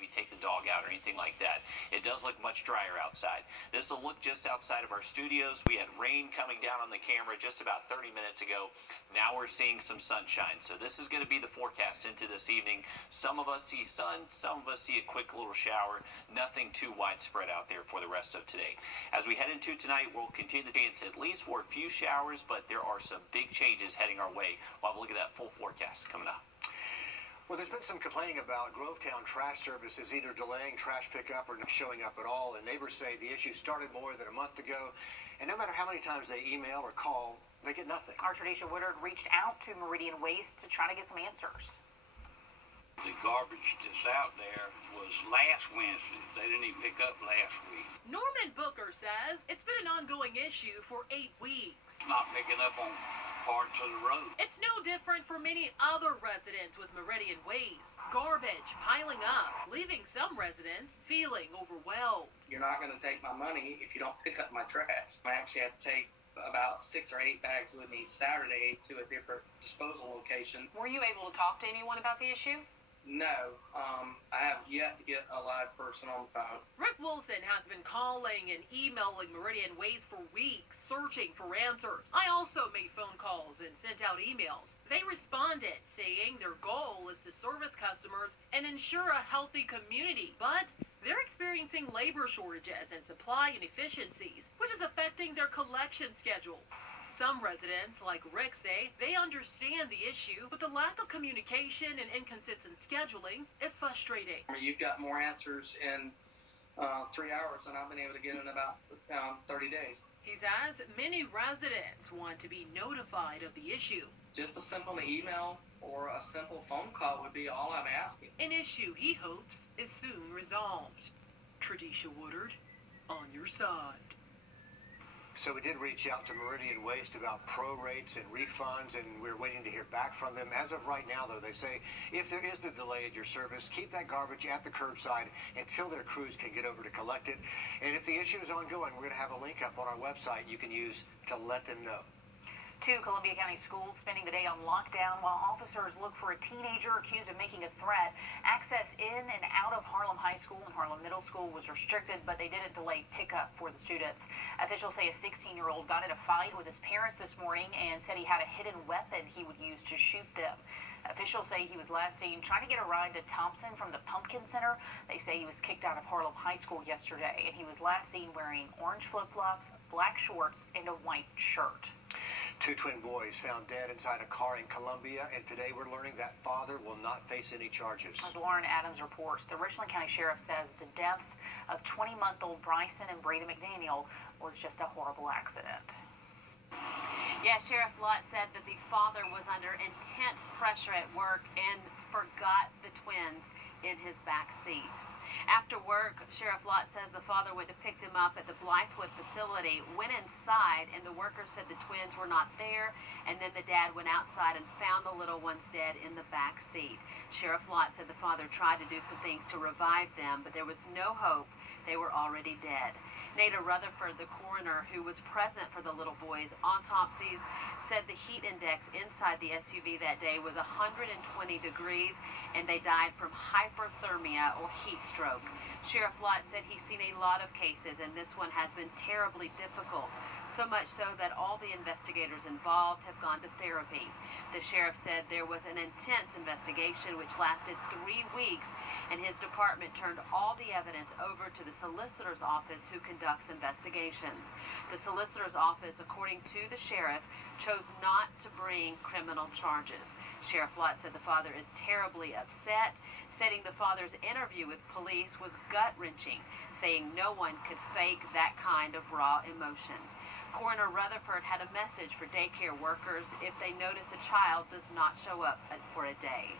maybe take the dog out or anything like that. It does look much drier outside. This will look just outside of our studios. We had rain coming down on the camera just about 30 minutes ago. Now we're seeing some sunshine. So this is going to be the forecast into this evening. Some of us see sun, some of us see a quick little shower. Nothing too widespread out there for the rest of today. As we head into tonight, we'll continue to chance at least for a few showers, but there are some big changes heading our way. We'll have a look at that full forecast coming up. Well, there's been some complaining about Grovetown trash services either delaying trash pickup or not showing up at all, and neighbors say the issue started more than a month ago, and no matter how many times they email or call, they get nothing. Our Tradisha Woodard reached out to Meridian Waste to try to get some answers. The garbage that's out there was last Wednesday. They didn't even pick up last week. Norman Booker says it's been an ongoing issue for 8 weeks. Not picking up on parts of the road. It's no different for many other residents with Meridian Waste. Garbage piling up, leaving some residents feeling overwhelmed. You're not going to take my money if you don't pick up my trash. I actually had to take about 6 or 8 bags with me Saturday to a different disposal location. Were you able to talk to anyone about the issue? No, I have yet to get a live person on the phone. Rick Wilson has been calling and emailing Meridian Waste for weeks, searching for answers. I also made phone calls and sent out emails. They responded, saying their goal is to service customers and ensure a healthy community, but they're experiencing labor shortages and supply inefficiencies, which is affecting their collection schedules. Some residents, like Rick, say they understand the issue, but the lack of communication and inconsistent scheduling is frustrating. You've got more answers in 3 hours than I've been able to get in about 30 days. He says many residents want to be notified of the issue. Just a simple email or a simple phone call would be all I'm asking. An issue he hopes is soon resolved. Tradisha Woodard, on your side. So we did reach out to Meridian Waste about prorates and refunds, and we're waiting to hear back from them. As of right now, though, they say if there is the delay at your service, keep that garbage at the curbside until their crews can get over to collect it. And if the issue is ongoing, we're going to have a link up on our website you can use to let them know. 2 Columbia County schools spending the day on lockdown while officers look for a teenager accused of making a threat. Access in and out of Harlem High School and Harlem Middle School was restricted, but they didn't delay pickup for the students. Officials say a 16-year-old got in a fight with his parents this morning and said he had a hidden weapon he would use to shoot them. Officials say he was last seen trying to get a ride to Thompson from the Pumpkin Center. They say he was kicked out of Harlem High School yesterday, and he was last seen wearing orange flip-flops, black shorts, and a white shirt. 2 twin boys found dead inside a car in Columbia, and today we're learning that father will not face any charges. As Lauren Adams reports, the Richland County Sheriff says the deaths of 20-month-old Bryson and Brady McDaniel was just a horrible accident. Yeah, Sheriff Lott said that the father was under intense pressure at work and forgot the twins in his back seat. After work, Sheriff Lott says the father went to pick them up at the Blythewood facility, went inside, and the workers said the twins were not there, and then the dad went outside and found the little ones dead in the back seat. Sheriff Lott said the father tried to do some things to revive them, but there was no hope. They were already dead. Nada Rutherford, the coroner who was present for the little boys' autopsies, said the heat index inside the SUV that day was 120 degrees and they died from hyperthermia or heat stroke. Sheriff Lott said he's seen a lot of cases and this one has been terribly difficult, so much so that all the investigators involved have gone to therapy. The sheriff said there was an intense investigation which lasted 3 weeks, and his department turned all the evidence over to the solicitor's office who conducts investigations. The solicitor's office, according to the sheriff, chose not to bring criminal charges. Sheriff Lott said the father is terribly upset, stating the father's interview with police was gut-wrenching, saying no one could fake that kind of raw emotion. Coroner Rutherford had a message for daycare workers if they notice a child does not show up for a day.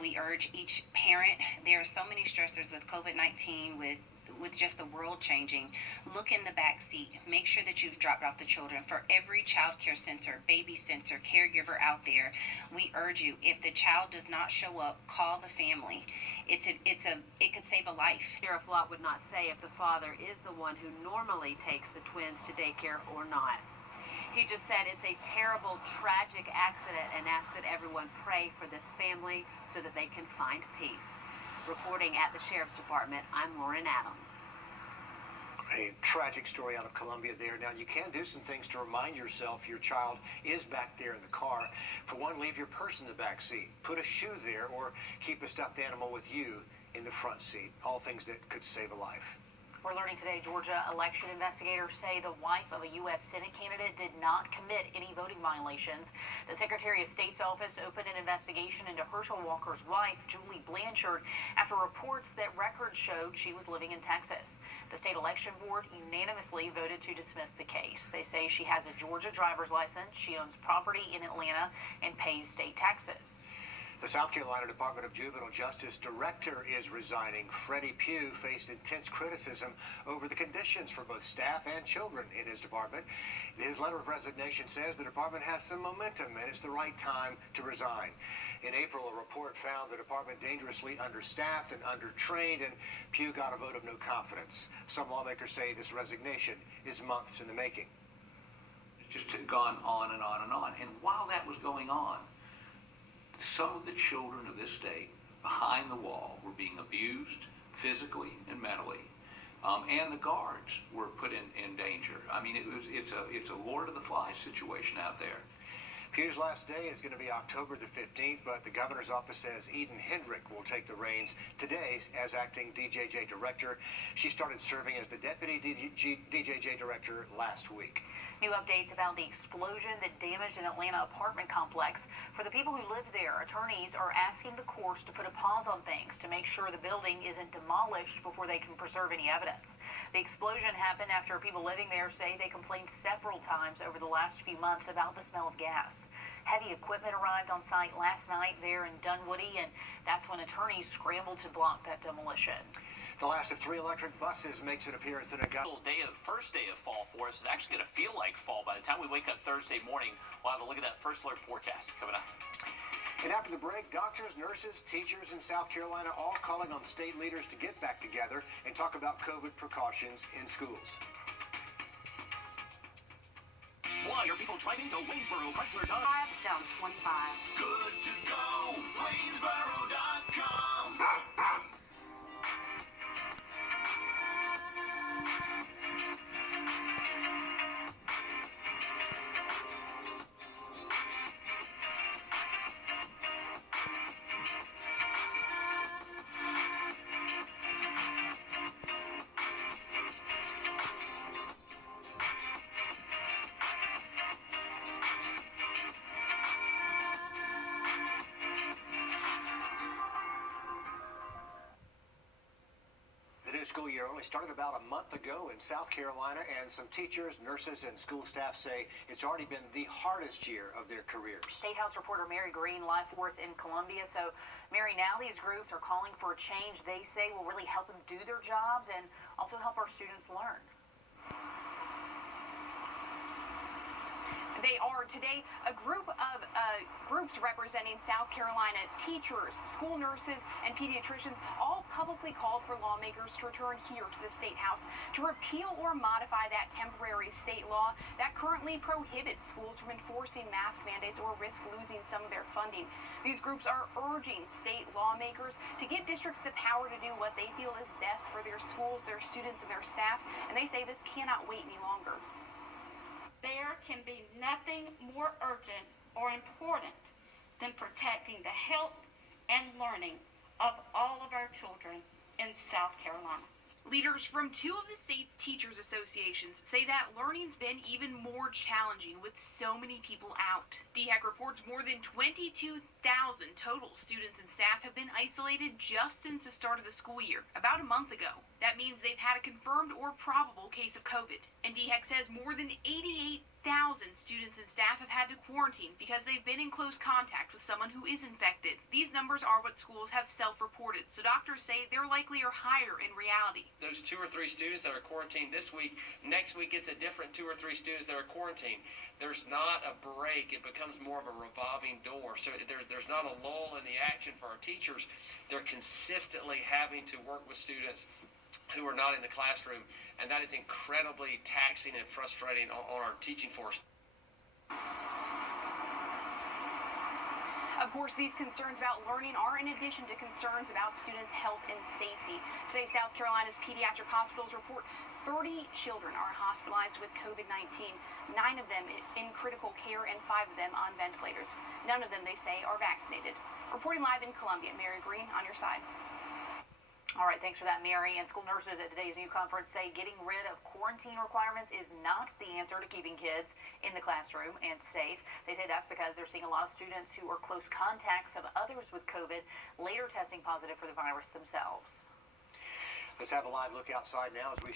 We urge each parent, there are so many stressors with COVID-19, with just the world changing. Look in the back seat. Make sure that you've dropped off the children. For every child care center, baby center, caregiver out there, we urge you, if the child does not show up, call the family. It could save a life. Sheriff Lott would not say if the father is the one who normally takes the twins to daycare or not. He just said it's a terrible, tragic accident and asked that everyone pray for this family so that they can find peace. Reporting at the Sheriff's Department, I'm Lauren Adams. A tragic story out of Columbia there. Now, you can do some things to remind yourself your child is back there in the car. For one, leave your purse in the back seat. Put a shoe there, or keep a stuffed animal with you in the front seat. All things that could save a life. We're learning today Georgia election investigators say the wife of a U.S. Senate candidate did not commit any voting violations. The Secretary of State's office opened an investigation into Herschel Walker's wife, Julie Blanchard, after reports that records showed she was living in Texas. The state election board unanimously voted to dismiss the case. They say she has a Georgia driver's license, she owns property in Atlanta, and pays state taxes. The South Carolina Department of Juvenile Justice director is resigning. Freddie Pugh faced intense criticism over the conditions for both staff and children in his department. His letter of resignation says the department has some momentum and it's the right time to resign. In April, a report found the department dangerously understaffed and undertrained, and Pugh got a vote of no confidence. Some lawmakers say this resignation is months in the making. It's just gone on and on and on. And while that was going on, some of the children of this state behind the wall were being abused physically and mentally, and the guards were put in danger. I mean, it's a Lord of the Flies situation out there. Pugh's last day is going to be October the 15th, but the governor's office says Eden Hendrick will take the reins today as acting DJJ director. She started serving as the deputy DJJ director last week. New updates about the explosion that damaged an Atlanta apartment complex. For the people who live there, attorneys are asking the courts to put a pause on things to make sure the building isn't demolished before they can preserve any evidence. The explosion happened after people living there say they complained several times over the last few months about the smell of gas. Heavy equipment arrived on site last night there in Dunwoody, and that's when attorneys scrambled to block that demolition. The last of 3 electric buses makes an appearance in Augusta. First day of fall for us is actually going to feel like fall by the time we wake up Thursday morning. We'll have a look at that first alert forecast coming up. And after the break, doctors, nurses, teachers in South Carolina all calling on state leaders to get back together and talk about COVID precautions in schools. Why are people driving to Waynesboro Chrysler Dodge? Down 25. Good to go. Waynesboro.com. School year only started about a month ago in South Carolina, and some teachers, nurses, and school staff say it's already been the hardest year of their careers. State House reporter Mary Green live for us in Columbia. So, Mary, now these groups are calling for a change they say will really help them do their jobs and also help our students learn. They are today a group of groups representing South Carolina teachers, school nurses, and pediatricians all publicly called for lawmakers to return here to the State House to repeal or modify that temporary state law that currently prohibits schools from enforcing mask mandates or risk losing some of their funding. These groups are urging state lawmakers to give districts the power to do what they feel is best for their schools, their students, and their staff, and they say this cannot wait any longer. There can be nothing more urgent or important than protecting the health and learning of all of our children in South Carolina. Leaders from 2 of the state's teachers associations say that learning's been even more challenging with so many people out. DHEC reports more than 22,000 total students and staff have been isolated just since the start of the school year, about a month ago. That means they've had a confirmed or probable case of COVID. And DHEC says more than 88,000 students and staff have had to quarantine because they've been in close contact with someone who is infected. These numbers are what schools have self-reported, so doctors say they're likely are higher in reality. Those 2 or 3 students that are quarantined this week, next week it's a different 2 or 3 students that are quarantined. There's not a break. It becomes more of a revolving door. So there's not a lull in the action for our teachers. They're consistently having to work with students who are not in the classroom, and that is incredibly taxing and frustrating on our teaching force. A Of course, these concerns about learning are in addition to concerns about students' health and safety. Today, South Carolina's pediatric hospitals report 30 children are hospitalized with COVID-19, 9 of them in critical care and 5 of them on ventilators. None of them, they say, are vaccinated. Reporting live in Columbia, Mary Green on your side. All right, thanks for that, Mary. And school nurses at today's new conference say getting rid of quarantine requirements is not the answer to keeping kids in the classroom and safe. They say that's because they're seeing a lot of students who are close contacts of others with COVID later testing positive for the virus themselves. Let's have a live look outside now as we